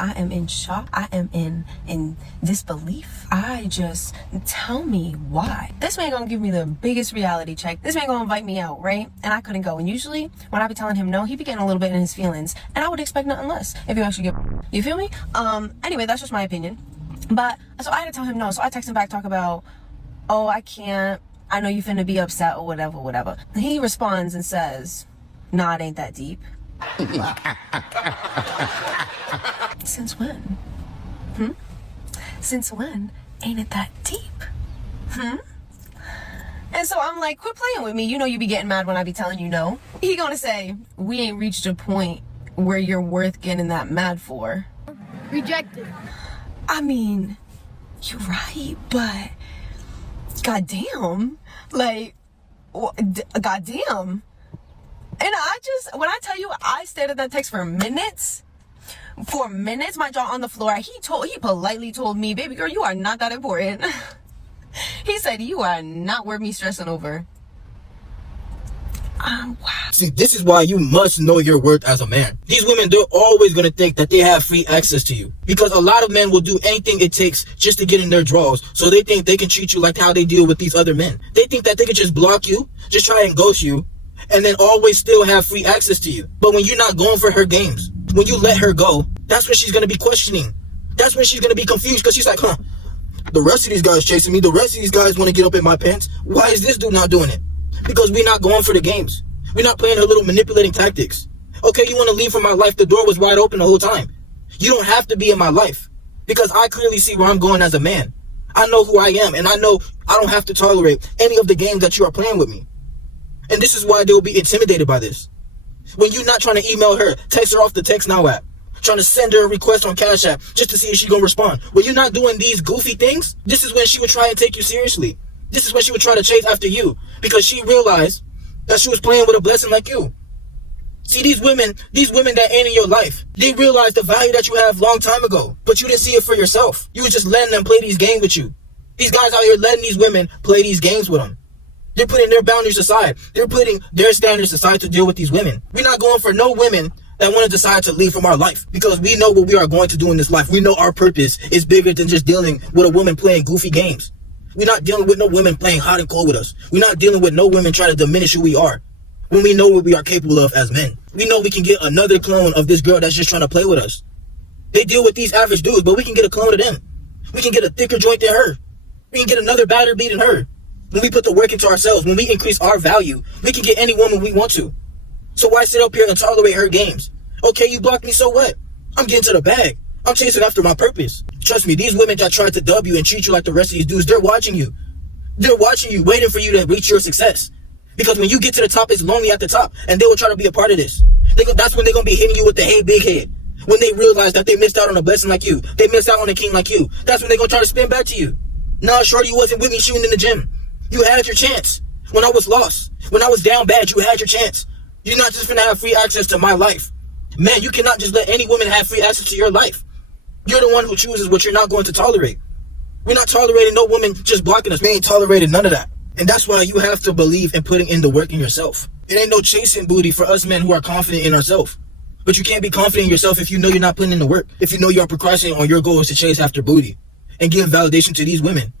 I am in shock. I am in disbelief. Tell me why. This man gonna give me the biggest reality check. This man gonna invite me out, right? And I couldn't go. And usually when I be telling him no, he be getting a little bit in his feelings. And I would expect nothing less if you actually get, you feel me? Anyway, that's just my opinion. But so I had to tell him no. So I text him back, talk about, oh, I can't. I know you finna be upset or whatever. He responds and says, nah, it ain't that deep. Since when? Since when ain't it that deep? And so I'm like, quit playing with me. You know you be getting mad when I be telling you no. He gonna say, we ain't reached a point where you're worth getting that mad for. Rejected. I mean, you're right, but goddamn, like, goddamn. And when I tell you, I stared at that text for minutes, my jaw on the floor. He politely told me, baby girl, you are not that important. He said, you are not worth me stressing over. Wow. See, this is why you must know your worth as a man. These women, they're always going to think that they have free access to you. Because a lot of men will do anything it takes just to get in their drawers. So they think they can treat you like how they deal with these other men. They think that they can just block you, just try and ghost you, and then always still have free access to you. But when you're not going for her games, when you let her go, that's when she's going to be questioning. That's when she's going to be confused, because she's like, the rest of these guys chasing me. The rest of these guys want to get up in my pants. Why is this dude not doing it? Because we're not going for the games. We're not playing her little manipulating tactics. Okay, you want to leave from my life. The door was wide open the whole time. You don't have to be in my life, because I clearly see where I'm going as a man. I know who I am, and I know I don't have to tolerate any of the games that you are playing with me. And this is why they'll be intimidated by this. When you're not trying to email her, text her off the Text Now app, trying to send her a request on Cash App just to see if she's going to respond. When you're not doing these goofy things, this is when she would try and take you seriously. This is when she would try to chase after you, because she realized that she was playing with a blessing like you. See, these women that ain't in your life, they realize the value that you have long time ago, but you didn't see it for yourself. You was just letting them play these games with you. These guys out here letting these women play these games with them. They're putting their boundaries aside. They're putting their standards aside to deal with these women. We're not going for no women that want to decide to leave from our life, because we know what we are going to do in this life. We know our purpose is bigger than just dealing with a woman playing goofy games. We're not dealing with no women playing hot and cold with us. We're not dealing with no women trying to diminish who we are, when we know what we are capable of as men. We know we can get another clone of this girl that's just trying to play with us. They deal with these average dudes, but we can get a clone of them. We can get a thicker joint than her. We can get another badder beat than her. When we put the work into ourselves, when we increase our value, we can get any woman we want to. So why sit up here and tolerate her games? Okay, you blocked me, so what? I'm getting to the bag. I'm chasing after my purpose. Trust me, these women that tried to dub you and treat you like the rest of these dudes, they're watching you. They're watching you, waiting for you to reach your success. Because when you get to the top, it's lonely at the top, and they will try to be a part of this. That's when they're going to be hitting you with the hey, big head. When they realize that they missed out on a blessing like you, they missed out on a king like you, that's when they're going to try to spin back to you. Nah, shorty, you wasn't with me shooting in the gym. You had your chance. When I was lost, when I was down bad, you had your chance. You're not just gonna have free access to my life. Man, you cannot just let any woman have free access to your life. You're the one who chooses what you're not going to tolerate. We're not tolerating no woman just blocking us. We ain't tolerating none of that. And that's why you have to believe in putting in the work in yourself. It ain't no chasing booty for us men who are confident in ourselves. But you can't be confident in yourself if you know you're not putting in the work. If you know you're procrastinating on your goals to chase after booty and give validation to these women,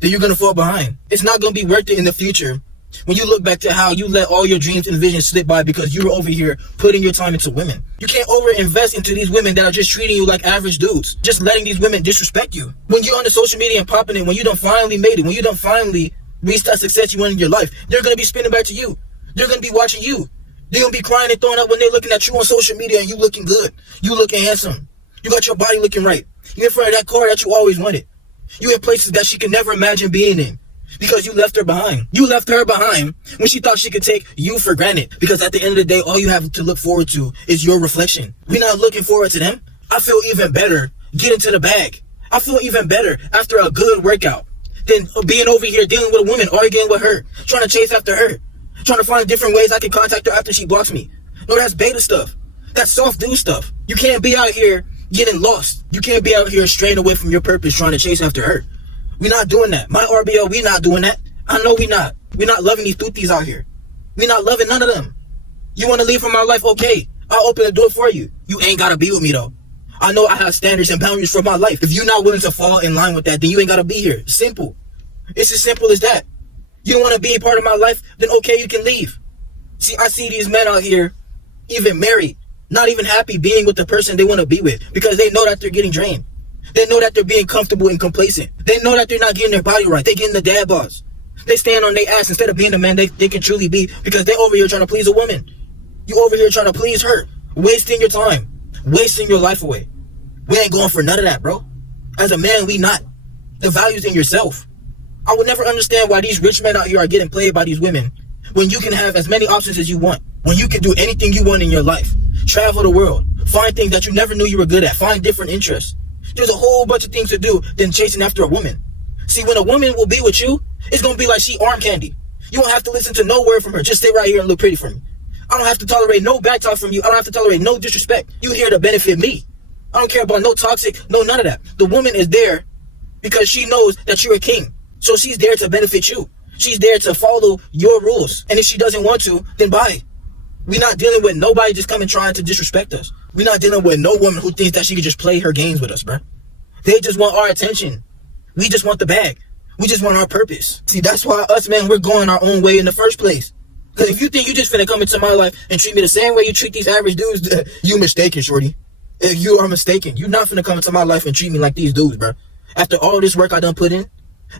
then you're going to fall behind. It's not going to be worth it in the future when you look back to how you let all your dreams and visions slip by because you were over here putting your time into women. You can't over-invest into these women that are just treating you like average dudes, just letting these women disrespect you. When you're on the social media and popping it, when you done finally made it, when you done finally reached that success you want in your life, they're going to be spinning back to you. They're going to be watching you. They're going to be crying and throwing up when they're looking at you on social media and you looking good. You looking handsome. You got your body looking right. You're in front of that car that you always wanted. You in places that she could never imagine being in because you left her behind. You left her behind when she thought she could take you for granted, because at the end of the day, all you have to look forward to is your reflection. We're not looking forward to them. I feel even better getting to the bag. I feel even better after a good workout than being over here dealing with a woman, arguing with her, trying to chase after her, trying to find different ways I can contact her after she blocks me. No, that's beta stuff. That's soft dude stuff. You can't be out here getting lost. You can't be out here straying away from your purpose trying to chase after her. We're not doing that. My RBO, we're not doing that. I know we're not. We're not loving these tooties out here. We're not loving none of them. You want to leave from my life? Okay. I'll open the door for you. You ain't got to be with me though. I know I have standards and boundaries for my life. If you're not willing to fall in line with that, then you ain't gotta be here. Simple. It's as simple as that. You don't want to be a part of my life, then okay, you can leave. See, I see these men out here, even married, not even happy being with the person they want to be with because they know that they're getting drained. They know that they're being comfortable and complacent. They know that they're not getting their body right. They're getting the dad bods. They stand on their ass instead of being the man they can truly be because they're over here trying to please a woman. You over here trying to please her, wasting your time, wasting your life away. We ain't going for none of that, bro. As a man, we not. The value's in yourself. I would never understand why these rich men out here are getting played by these women when you can have as many options as you want, when you can do anything you want in your life. Travel the world, find things that you never knew you were good at, find different interests. There's a whole bunch of things to do than chasing after a woman. See, when a woman will be with you, it's going to be like she arm candy. You don't have to listen to no word from her. Just stay right here and look pretty for me. I don't have to tolerate no back talk from you. I don't have to tolerate no disrespect. You're here to benefit me. I don't care about no toxic, no none of that. The woman is there because she knows that you're a king. So she's there to benefit you. She's there to follow your rules. And if she doesn't want to, then bye. We're not dealing with nobody just coming trying to disrespect us. We're not dealing with no woman who thinks that she can just play her games with us, bro. They just want our attention. We just want the bag. We just want our purpose. See, that's why us men, we're going our own way in the first place. Because if you think you just finna come into my life and treat me the same way you treat these average dudes, you mistaken, shorty. You are mistaken. You're not finna come into my life and treat me like these dudes, bro. After all this work I done put in,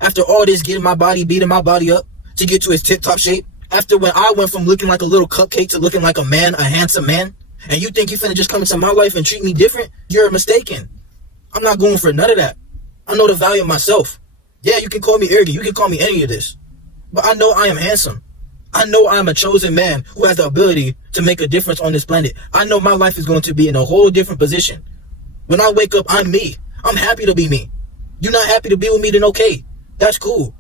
after all this getting my body, beating my body up to get to its tip-top shape, after when I went from looking like a little cupcake to looking like a man, a handsome man, and you think you finna just come into my life and treat me different, you're mistaken. I'm not going for none of that. I know the value of myself. Yeah, you can call me arrogant, you can call me any of this, but I know I am handsome. I know I'm a chosen man who has the ability to make a difference on this planet. I know my life is going to be in a whole different position. When I wake up, I'm me. I'm happy to be me. You're not happy to be with me, then okay. That's cool.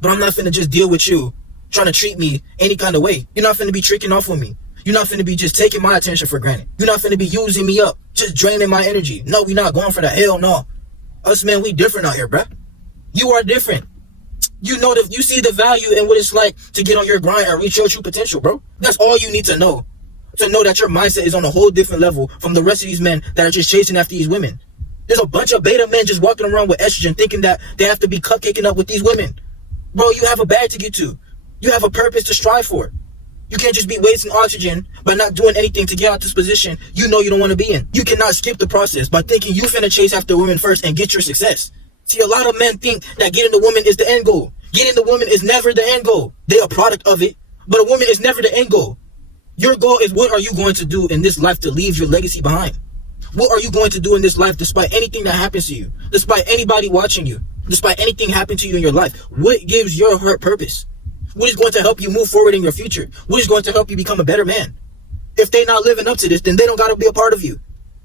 But I'm not finna just deal with you trying to treat me any kind of way. You're not finna be tricking off on me. You're not finna be just taking my attention for granted. You're not finna be using me up, just draining my energy. No, we're not going for that. Hell no. Us men, we different out here, bruh. You are different. You know that you see the value in what it's like to get on your grind and reach your true potential, bro. That's all you need to know. To know that your mindset is on a whole different level from the rest of these men that are just chasing after these women. There's a bunch of beta men just walking around with estrogen thinking that they have to be cupcaking up with these women. Bro, you have a bag to get to. You have a purpose to strive for. You can't just be wasting oxygen by not doing anything to get out this position you know you don't want to be in. You cannot skip the process by thinking you finna chase after women first and get your success. See, a lot of men think that getting the woman is the end goal. Getting the woman is never the end goal. They're a product of it, but a woman is never the end goal. Your goal is what are you going to do in this life to leave your legacy behind? What are you going to do in this life despite anything that happens to you? Despite anybody watching you? Despite anything happening to you in your life? What gives your heart purpose? What is going to help you move forward in your future? What is going to help you become a better man? If they're not living up to this, then they don't got to be a part of you.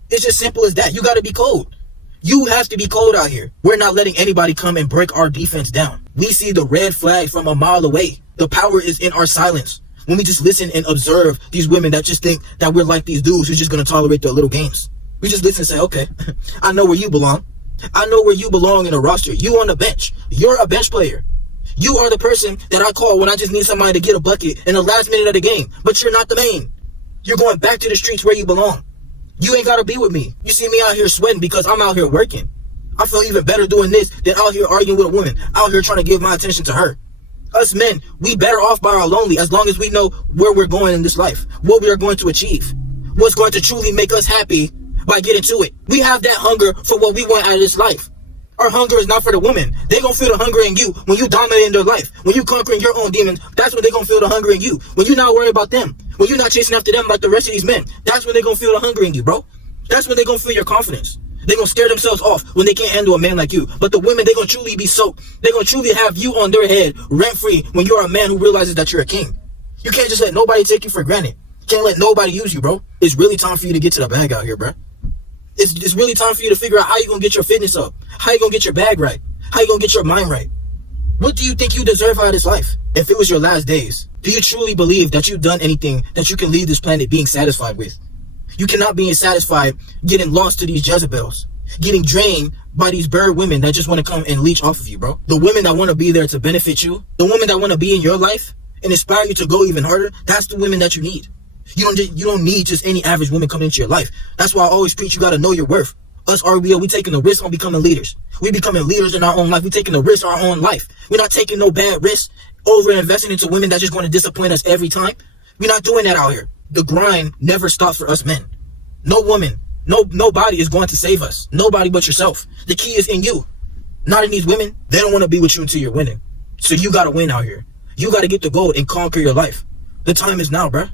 It's just simple as that. You got to be cold. You have to be cold out here. We're not letting anybody come and break our defense down. We see the red flag from a mile away. The power is in our silence. When we just listen and observe these women that just think that we're like these dudes who's just going to tolerate their little games. We just listen and say, okay, I know where you belong. I know where you belong in a roster. You on the bench. You're a bench player. You are the person that I call when I just need somebody to get a bucket in the last minute of the game. But you're not the main. You're going back to the streets where you belong. You ain't got to be with me. You see me out here sweating because I'm out here working. I feel even better doing this than out here arguing with a woman, out here trying to give my attention to her. Us men, we better off by our lonely as long as we know where we're going in this life, what we are going to achieve, what's going to truly make us happy by getting to it. We have that hunger for what we want out of this life. Our hunger is not for the women. They gonna feel the hunger in you when you dominating their life. When you conquering your own demons, that's when they gonna feel the hunger in you. When you're not worried about them. When you're not chasing after them like the rest of these men. That's when they gonna feel the hunger in you, bro. That's when they gonna feel your confidence. They gonna scare themselves off when they can't handle a man like you. But the women, they gonna truly be soaked. They gonna truly have you on their head rent-free when you're a man who realizes that you're a king. You can't just let nobody take you for granted. You can't let nobody use you, bro. It's really time for you to get to the bag out here, bro. It's really time for you to figure out how you gonna get your fitness up. How you gonna get your bag right. How you gonna get your mind right. What do you think you deserve out of this life? If it was your last days, do you truly believe that you've done anything that you can leave this planet being satisfied with? You cannot be satisfied getting lost to these Jezebels, getting drained by these bird women that just want to come and leech off of you, bro. The women that want to be there to benefit you, the women that want to be in your life and inspire you to go even harder, that's the women that you need. You don't need just any average woman coming into your life. That's why I always preach you gotta know your worth. Us RBO, we taking the risk on becoming leaders. We becoming leaders in our own life. We taking the risk on our own life. We're not taking no bad risks, over investing into women that's just going to disappoint us every time. We're not doing that out here. The grind never stops for us men. No woman, nobody is going to save us. Nobody but yourself. The key is in you, not in these women. They don't want to be with you until you're winning. So you got to win out here. You got to get the gold and conquer your life. The time is now, bruh.